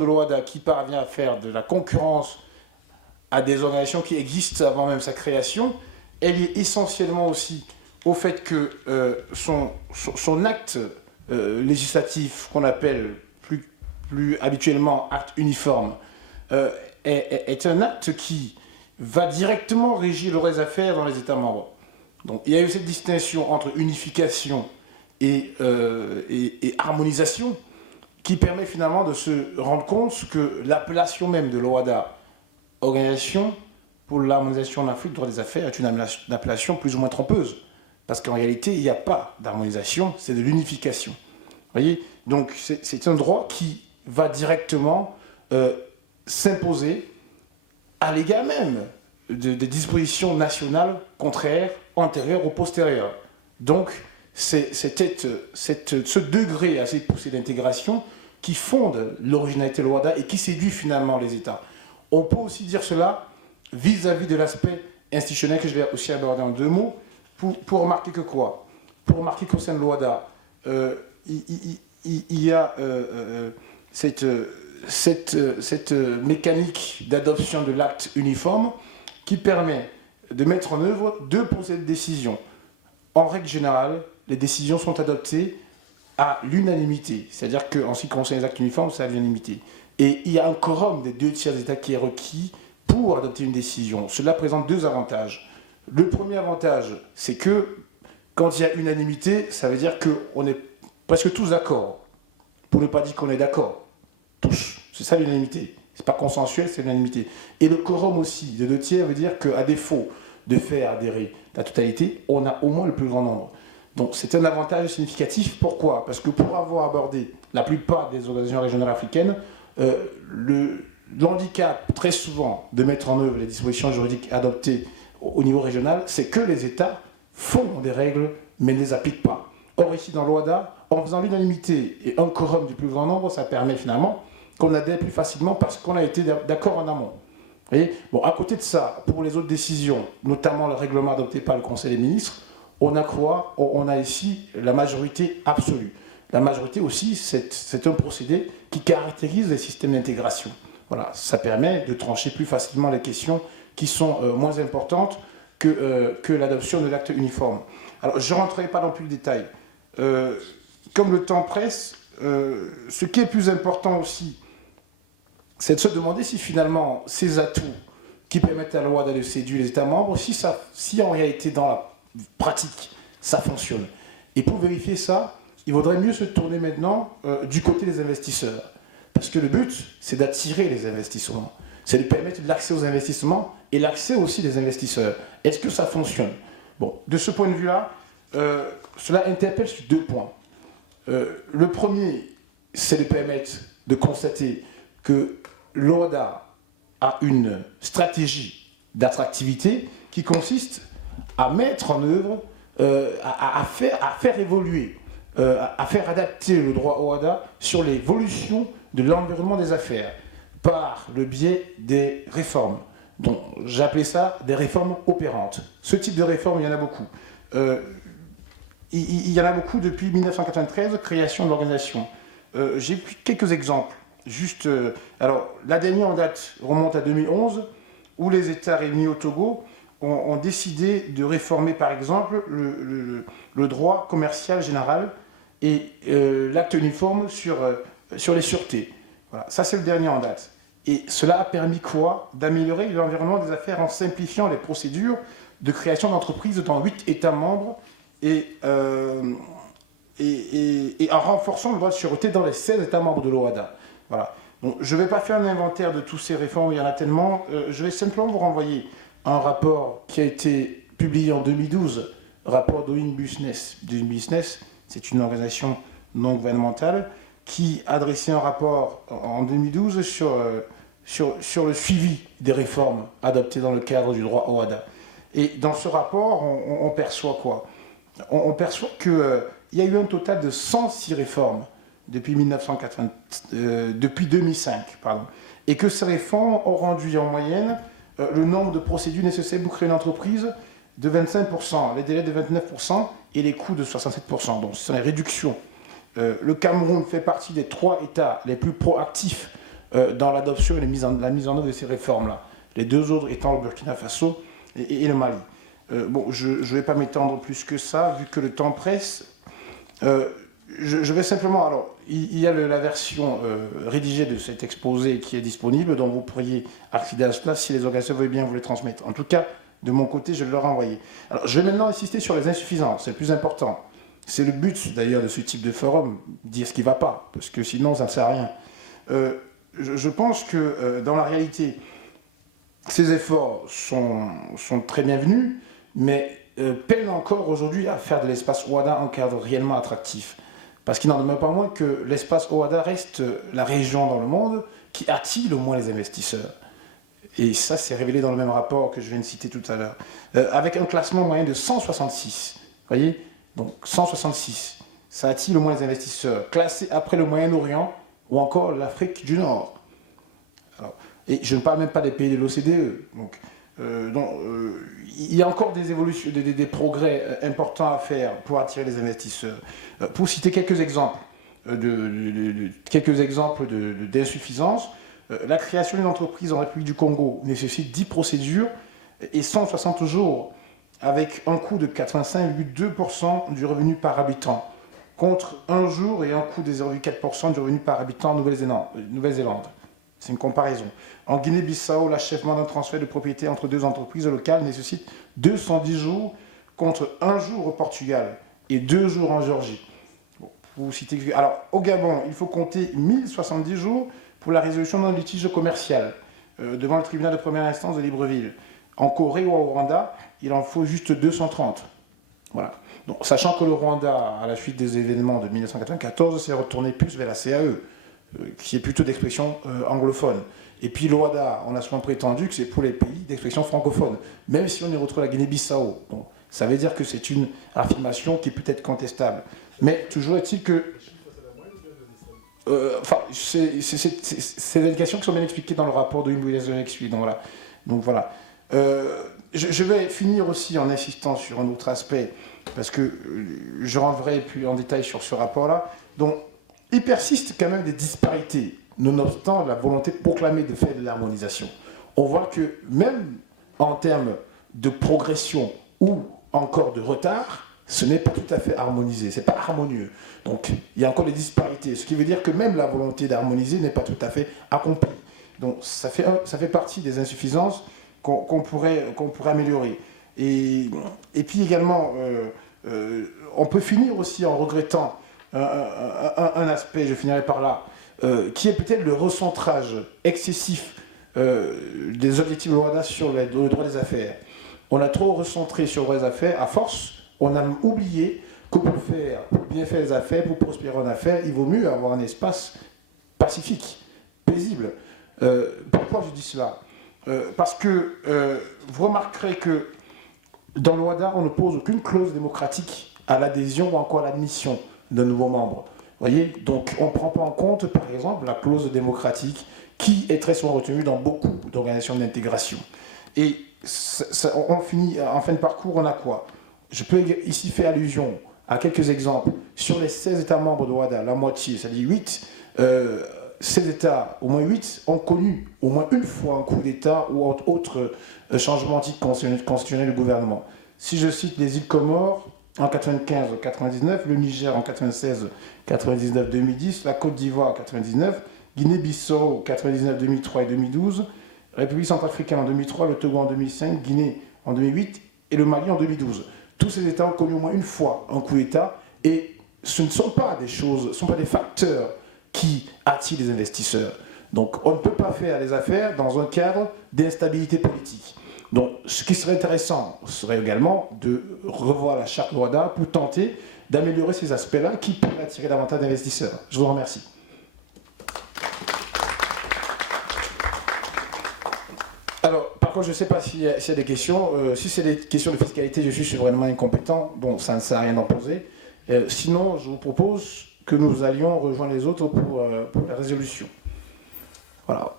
de l'OHADA qui parvient à faire de la concurrence à des organisations qui existent avant même sa création, elle est essentiellement aussi au fait que son acte législatif, qu'on appelle plus habituellement acte uniforme, est un acte qui va directement régir le reste des affaires dans les États membres. Donc il y a eu cette distinction entre unification et harmonisation qui permet finalement de se rendre compte que l'appellation même de l'OHADA, Organisation pour l'harmonisation en Afrique, droit des affaires, est une appellation plus ou moins trompeuse. Parce qu'en réalité, il n'y a pas d'harmonisation, c'est de l'unification. Vous voyez? Donc c'est un droit qui va directement s'imposer à l'égard même des dispositions nationales contraires, antérieures ou postérieures. Donc c'est ce degré assez poussé d'intégration qui fonde l'originalité de l'OHADA et qui séduit finalement les États. On peut aussi dire cela vis-à-vis de l'aspect institutionnel que je vais aussi aborder en 2 mots, pour remarquer que quoi? Pour remarquer qu'au sein de l'OHADA, il y a cette mécanique d'adoption de l'acte uniforme qui permet de mettre en œuvre 2 procédés de décision. En règle générale, les décisions sont adoptées à l'unanimité, c'est-à-dire qu'en ce qui concerne les actes uniformes, c'est à l'unanimité. Et il y a un quorum des 2/3 des États qui est requis pour adopter une décision. Cela présente 2 avantages. Le premier avantage, c'est que quand il y a unanimité, ça veut dire qu'on est presque tous d'accord. Pour ne pas dire qu'on est d'accord. Tous. C'est ça l'unanimité. Ce n'est pas consensuel, c'est l'unanimité. Et le quorum aussi de 2/3 veut dire qu'à défaut de faire adhérer la totalité, on a au moins le plus grand nombre. Donc c'est un avantage significatif. Pourquoi? Parce que pour avoir abordé la plupart des organisations régionales africaines, l'handicap très souvent de mettre en œuvre les dispositions juridiques adoptées au niveau régional, c'est que les États font des règles mais ne les appliquent pas. Or ici dans l'OHADA, en faisant l'unanimité et un quorum du plus grand nombre, ça permet finalement qu'on adhère plus facilement parce qu'on a été d'accord en amont. Vous voyez? Bon, à côté de ça, pour les autres décisions, notamment le règlement adopté par le Conseil des ministres, on a quoi? On a ici la majorité absolue. La majorité aussi, c'est un procédé qui caractérise les systèmes d'intégration. Voilà, ça permet de trancher plus facilement les questions qui sont moins importantes que l'adoption de l'acte uniforme. Alors, je ne rentrerai pas dans plus de détails. Comme le temps presse, ce qui est plus important aussi, c'est de se demander si finalement ces atouts qui permettent à la loi de séduire les États membres, si en réalité dans la pratique ça fonctionne. Et pour vérifier ça, il vaudrait mieux se tourner maintenant du côté des investisseurs. Parce que le but, c'est d'attirer les investissements. C'est de permettre l'accès aux investissements et l'accès aussi des investisseurs. Est-ce que ça fonctionne? Bon, de ce point de vue-là, cela interpelle sur 2 points. Le premier, c'est de permettre de constater que l'OHADA a une stratégie d'attractivité qui consiste à mettre en œuvre, à faire évoluer, à faire adapter le droit OHADA sur l'évolution de l'environnement des affaires par le biais des réformes. Donc j'appelais ça des réformes opérantes. Ce type de réforme, il y en a beaucoup. Il y en a beaucoup depuis 1993, création de l'organisation. J'ai pris quelques exemples. Juste, alors, la dernière en date remonte à 2011, où les États réunis au Togo ont décidé de réformer, par exemple, le droit commercial général et l'acte uniforme sur les sûretés. Voilà, ça c'est le dernier en date. Et cela a permis quoi? D'améliorer l'environnement des affaires en simplifiant les procédures de création d'entreprises dans 8 États membres et en renforçant le droit de sûreté dans les 16 États membres de l'OHADA. Voilà. Donc, je ne vais pas faire un inventaire de toutes ces réformes, il y en a tellement. Je vais simplement vous renvoyer un rapport qui a été publié en 2012, rapport Doing Business. Doing Business, c'est une organisation non gouvernementale qui a dressé un rapport en 2012 sur le suivi des réformes adoptées dans le cadre du droit OHADA. Et dans ce rapport, on perçoit quoi? On perçoit qu'il y a eu un total de 106 réformes depuis 2005, pardon, et que ces réformes ont réduit en moyenne le nombre de procédures nécessaires pour créer une entreprise de 25%, les délais de 29% et les coûts de 67%. Donc ce sont les réductions. Le Cameroun fait partie des 3 États les plus proactifs dans l'adoption et la mise en œuvre de ces réformes-là. Les deux autres étant le Burkina Faso et le Mali. Bon, je ne vais pas m'étendre plus que ça, vu que le temps presse. Je vais simplement... Alors, il y a la version rédigée de cet exposé qui est disponible, dont vous pourriez accéder à cela si les organisateurs veulent bien vous les transmettre. En tout cas, de mon côté, je leur ai envoyé. Alors, je vais maintenant insister sur les insuffisances, c'est le plus important. C'est le but, d'ailleurs, de ce type de forum, dire ce qui ne va pas, parce que sinon, ça ne sert à rien. Je pense que, dans la réalité, ces efforts sont très bienvenus, mais peinent encore aujourd'hui à faire de l'espace OHADA un cadre réellement attractif. Parce qu'il n'en demeure pas moins que l'espace OHADA reste la région dans le monde qui attire le moins les investisseurs. Et ça, c'est révélé dans le même rapport que je viens de citer tout à l'heure. Avec un classement moyen de 166. Vous voyez? Donc 166. Ça attire le moins les investisseurs. Classé après le Moyen-Orient ou encore l'Afrique du Nord. Alors, et je ne parle même pas des pays de l'OCDE. Il y a encore des évolutions, des progrès importants à faire pour attirer les investisseurs. Pour citer quelques exemples d'insuffisance, la création d'une entreprise en République du Congo nécessite 10 procédures et 160 jours, avec un coût de 85,2% du revenu par habitant, contre un jour et un coût de 0,4% du revenu par habitant en Nouvelle-Zélande. C'est une comparaison. En Guinée-Bissau, l'achèvement d'un transfert de propriété entre deux entreprises locales nécessite 210 jours contre un jour au Portugal et 2 jours en Géorgie. Bon, pour vous citer... Alors, au Gabon, il faut compter 1070 jours pour la résolution d'un litige commercial devant le tribunal de première instance de Libreville. En Corée ou au Rwanda, il en faut juste 230. Voilà. Donc, sachant que le Rwanda, à la suite des événements de 1994, s'est retourné plus vers la CAE, qui est plutôt d'expression anglophone. Et puis l'OHADA, on a souvent prétendu que c'est pour les pays d'expression francophone, même si on y retrouve la Guinée-Bissau. Bon, ça veut dire que c'est une affirmation qui peut être contestable. Mais toujours est-il que... c'est des indications qui sont bien expliquées dans le rapport de Immobilisation. Donc voilà. Je vais finir aussi en insistant sur un autre aspect, parce que je reviendrai plus en détail sur ce rapport-là. Donc, il persiste quand même des disparités, nonobstant la volonté proclamée de faire de l'harmonisation. On voit que même en termes de progression ou encore de retard, ce n'est pas tout à fait harmonisé, ce n'est pas harmonieux. Donc il y a encore des disparités, ce qui veut dire que même la volonté d'harmoniser n'est pas tout à fait accomplie. Donc ça fait partie des insuffisances qu'on pourrait améliorer. Et puis également, on peut finir aussi en regrettant un aspect, je finirai par là, qui est peut-être le recentrage excessif des objectifs de l'OHADA sur le droit des affaires. On a trop recentré sur le droit des affaires, à force, on a oublié que pour bien faire les affaires, pour prospérer en affaires, il vaut mieux avoir un espace pacifique, paisible. Pourquoi je dis cela? Parce que vous remarquerez que dans l'OHADA, on ne pose aucune clause démocratique à l'adhésion ou encore à l'admission d'un nouveau membre. Voyez, donc on ne prend pas en compte, par exemple, la clause démocratique qui est très souvent retenue dans beaucoup d'organisations d'intégration. Et on finit, en fin de parcours, on a quoi? Je peux ici faire allusion à quelques exemples. Sur les 16 États membres de l'OHADA, la moitié, c'est-à-dire 8, ces États, au moins 8, ont connu au moins une fois un coup d'État ou autre changement anti-constitutionnel du gouvernement. Si je cite les îles Comores, en 95-99, le Niger en 96-99-2010, la Côte d'Ivoire en 99, Guinée-Bissau 99, 2003 et 2012, République centrafricaine en 2003, le Togo en 2005, Guinée en 2008 et le Mali en 2012. Tous ces États ont connu au moins une fois un coup d'État et ce ne sont pas des choses, ce ne sont pas des facteurs qui attirent les investisseurs. Donc on ne peut pas faire les affaires dans un cadre d'instabilité politique. Donc ce qui serait intéressant serait également de revoir la charte OHADA pour tenter d'améliorer ces aspects-là qui pourraient attirer davantage d'investisseurs. Je vous remercie. Alors, par contre, je ne sais pas s'il y a des questions. Si c'est des questions de fiscalité, je suis souverainement incompétent. Bon, ça ne sert à rien d'en poser. Sinon, je vous propose que nous allions rejoindre les autres pour la résolution. Voilà.